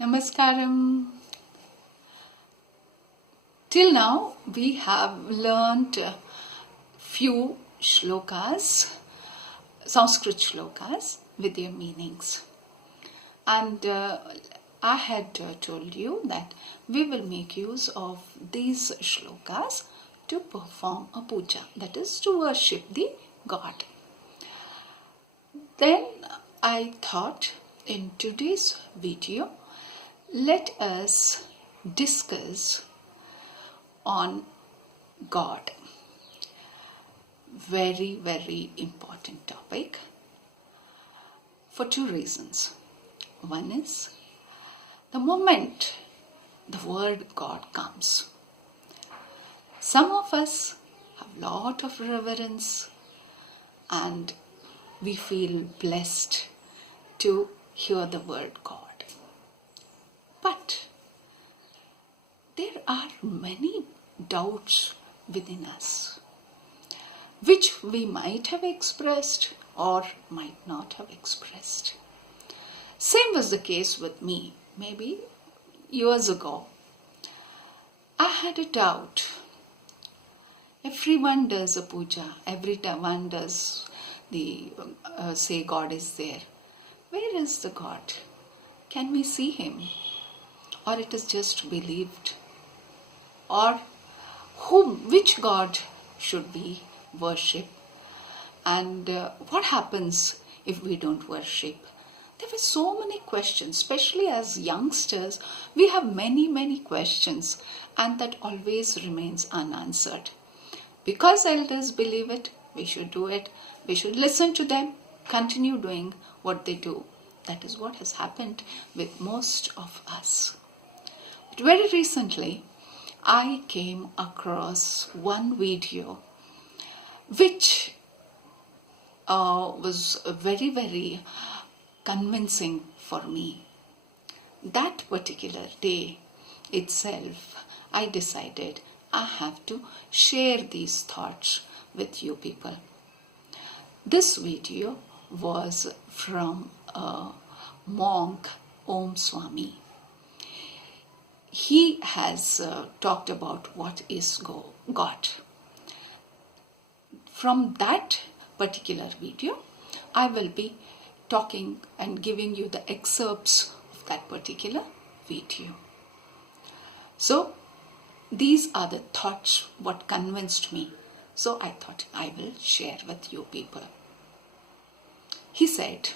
Namaskaram. Till now, we have learnt few shlokas, Sanskrit shlokas with their meanings. And I had told you that we will make use of these shlokas to perform a puja, that is to worship the God. Then I thought in today's video, let us discuss on God. Very, very important topic for two reasons. One is the moment the word God comes, some of us have a lot of reverence and we feel blessed to hear the word God. But there are many doubts within us, which we might have expressed or might not have expressed. Same was the case with me. Maybe years ago, I had a doubt. Everyone does a puja. Everyone does the say God is there. Where is the God? Can we see him? Or it is just believed? Or which God should we worship? And what happens if we don't worship? There were so many questions, especially as youngsters. We have many questions, and that always remains unanswered. Because elders believe it, we should do it. We should listen to them, continue doing what they do. That is what has happened with most of us. But very recently, I came across one video which was very convincing for me. That particular day itself, I decided I have to share these thoughts with you people. This video was from a monk, Swami. He has talked about what is God. From that particular video, I will be talking and giving you the excerpts of that particular video. So, these are the thoughts, what convinced me. So, I thought I will share with you people. He said,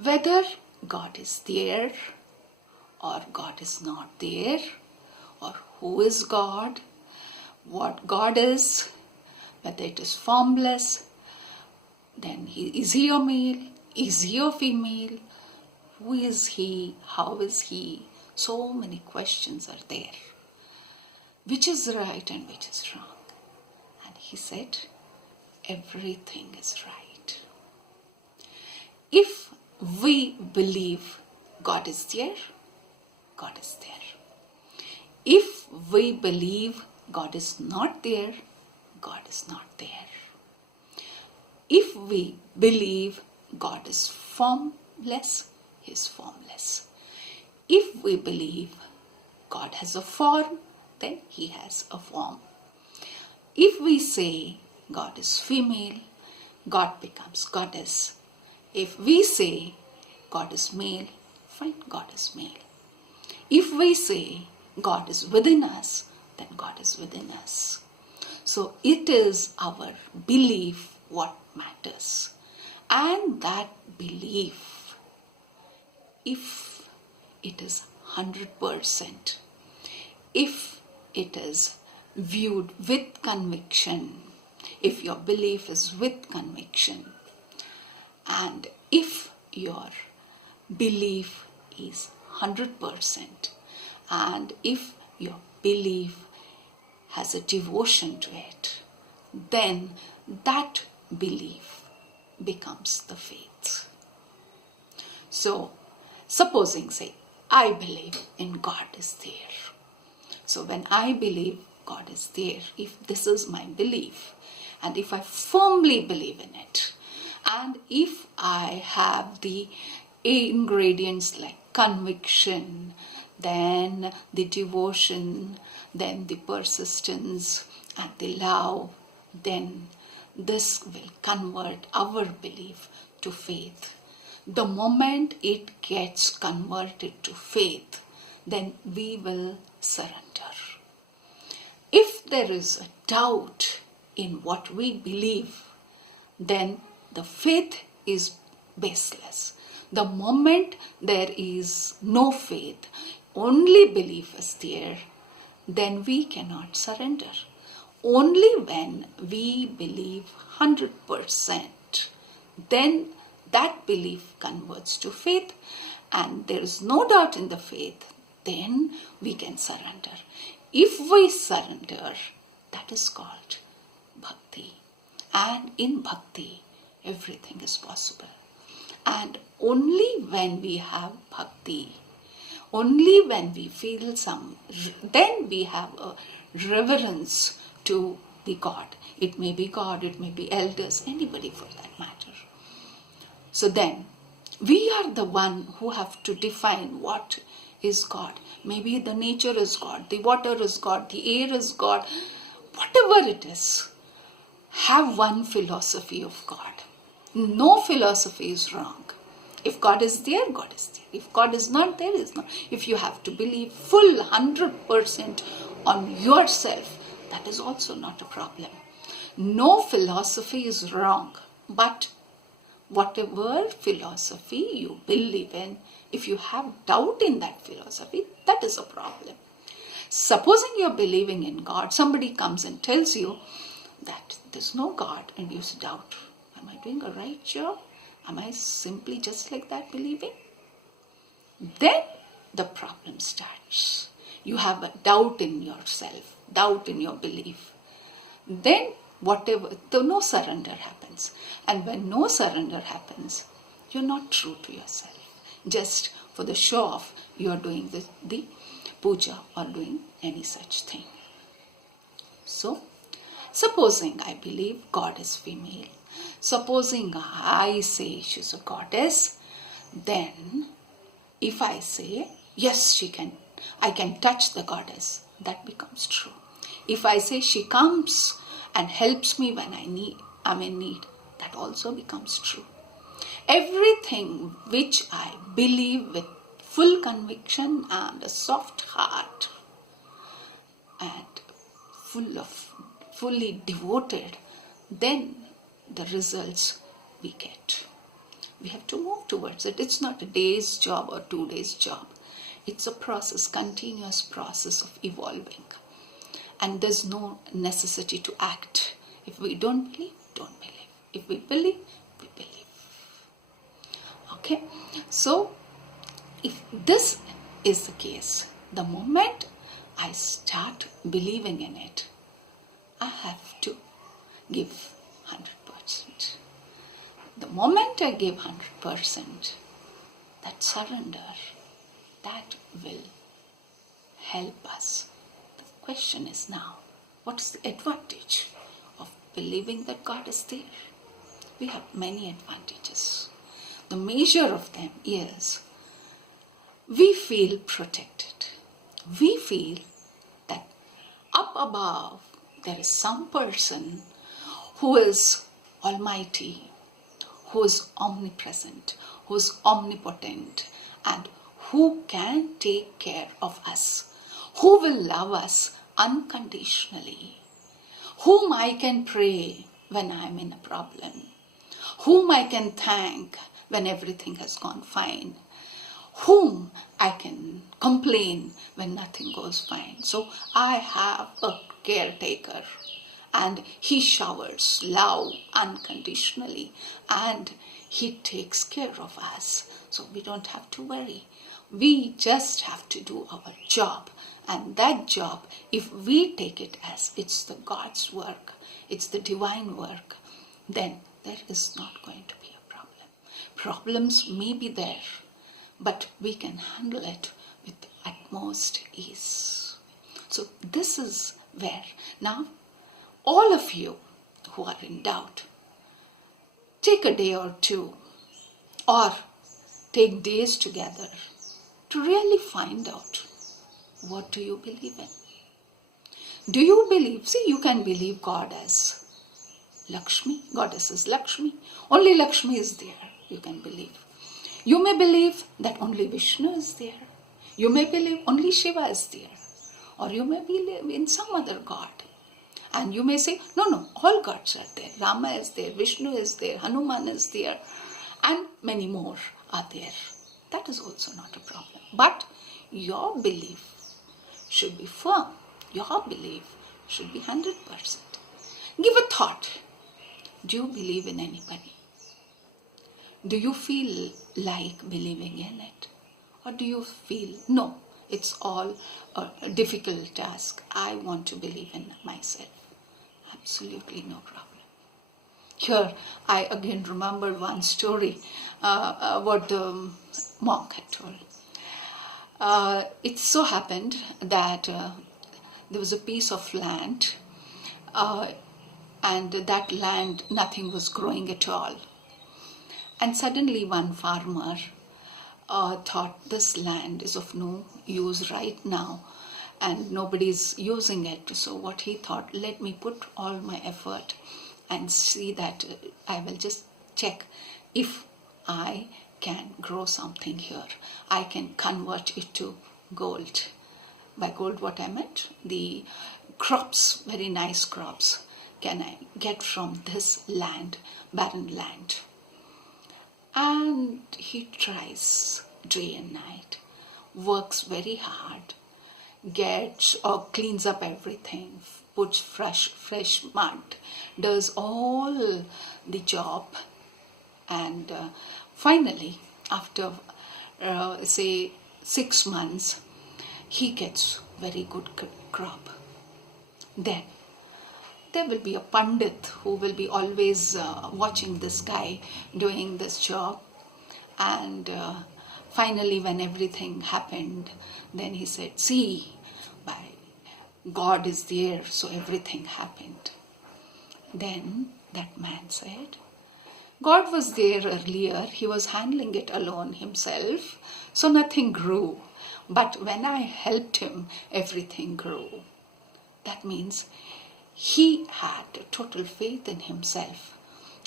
whether God is there or God is not there, or who is God, what God is, whether it is formless, then is he a male, is he a female, who is he, how is he? So many questions are there. Which is right and which is wrong? And he said, everything is right. If we believe God is there, God is there. If we believe God is not there, God is not there. If we believe God is formless, he is formless. If we believe God has a form, then he has a form. If we say God is female, God becomes goddess. If we say God is male, fine, God is male. If we say God is within us, then God is within us. So it is our belief what matters. And that belief, if it is 100%, if it is viewed with conviction, if your belief is with conviction, and if your belief is 100%, and if your belief has a devotion to it, then that belief becomes the faith. So, supposing, say, I believe in God is there. So when I believe God is there, if this is my belief, and if I firmly believe in it, and if I have the ingredients like conviction, then the devotion, then the persistence and the love, then this will convert our belief to faith. The moment it gets converted to faith, then we will surrender. If there is a doubt in what we believe, then the faith is baseless. The moment there is no faith, only belief is there, then we cannot surrender. Only when we believe 100%, then that belief converts to faith, and there is no doubt in the faith, then we can surrender. If we surrender, that is called bhakti. And in bhakti, everything is possible. And only when we have bhakti, only when we feel then we have a reverence to the God. It may be God, it may be elders, anybody for that matter. So then, we are the one who have to define what is God. Maybe the nature is God, the water is God, the air is God, whatever it is. Have one philosophy of God. No philosophy is wrong. If God is there, God is there. If God is not there, is not. If you have to believe full 100% on yourself, that is also not a problem. No philosophy is wrong, but whatever philosophy you believe in, if you have doubt in that philosophy, that is a problem. Supposing you're believing in God, somebody comes and tells you that there's no God, and you doubt, am I doing a right job? Am I simply just like that believing? Then the problem starts. You have a doubt in yourself, doubt in your belief. Then no surrender happens. And when no surrender happens, you're not true to yourself. Just for the show off, you're doing the puja or doing any such thing. So, supposing I believe God is female, supposing I say she's a goddess, then if I say, yes, I can touch the goddess, that becomes true. If I say she comes and helps me when I'm in need, that also becomes true. Everything which I believe with full conviction and a soft heart and fully devoted, then the results we get. We have to move towards it. It's not a day's job or 2 days job. It's a process, continuous process of evolving. And there's no necessity to act. If we don't believe, don't believe. If we believe, we believe. Okay? So, if this is the case, the moment I start believing in it, I have to give 100%. The moment I give 100%, that surrender, that will help us. The question is now, what's the advantage of believing that God is there? We have many advantages. The measure of them is we feel protected. We feel that up above there is some person who is almighty, who is omnipresent, who is omnipotent, and who can take care of us, who will love us unconditionally, whom I can pray when I'm in a problem, whom I can thank when everything has gone fine, whom I can complain when nothing goes fine. So I have a caretaker, and he showers love unconditionally, and he takes care of us. So we don't have to worry. We just have to do our job. And that job, if we take it as it's the God's work, it's the divine work, then there is not going to be a problem. Problems may be there, but we can handle it with utmost ease. So this is where now all of you who are in doubt, take a day or two, or take days together to really find out, what do you believe in? Do you believe, see, you can believe God as Lakshmi, goddess is Lakshmi. Only Lakshmi is there, you can believe. You may believe that only Vishnu is there. You may believe only Shiva is there. Or you may believe in some other god. And you may say, no, all gods are there. Rama is there, Vishnu is there, Hanuman is there, and many more are there. That is also not a problem. But your belief should be firm. Your belief should be 100%. Give a thought. Do you believe in anybody? Do you feel like believing in it? Or do you feel, no, it's all a difficult task. I want to believe in myself. Absolutely no problem. Here, I again remembered one story, what the monk had told. It so happened that there was a piece of land, and that land, nothing was growing at all. And suddenly one farmer thought, this land is of no use right now and nobody's using it. So what he thought, let me put all my effort and see that I will just check if I can grow something here. I can convert it to gold. By gold, what I meant, the crops, very nice crops, can I get from this land, barren land. And he tries day and night, works very hard, gets or cleans up everything, puts fresh mud, does all the job, and finally, after say 6 months, he gets very good crop. Then there will be a pandit who will be always watching this guy doing this job, and finally when everything happened, then he said, see, by God is there, so everything happened. Then that man said, God was there earlier, he was handling it alone himself, so nothing grew. But when I helped him, everything grew. That means he had total faith in himself,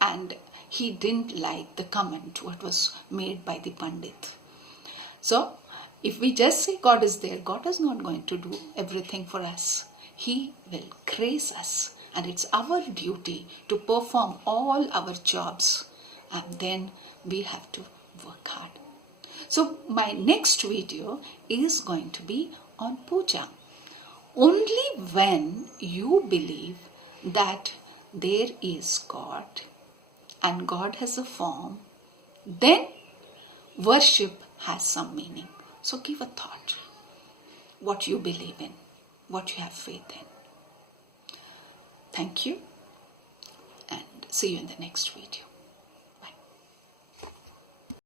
and he didn't like the comment what was made by the Pandit. So, if we just say God is there, God is not going to do everything for us. He will grace us, and it's our duty to perform all our jobs, and then we have to work hard. So, my next video is going to be on Puja. Only when you believe that there is God and God has a form, then worship has some meaning. So give a thought what you believe in, what you have faith in. Thank you, and see you in the next video.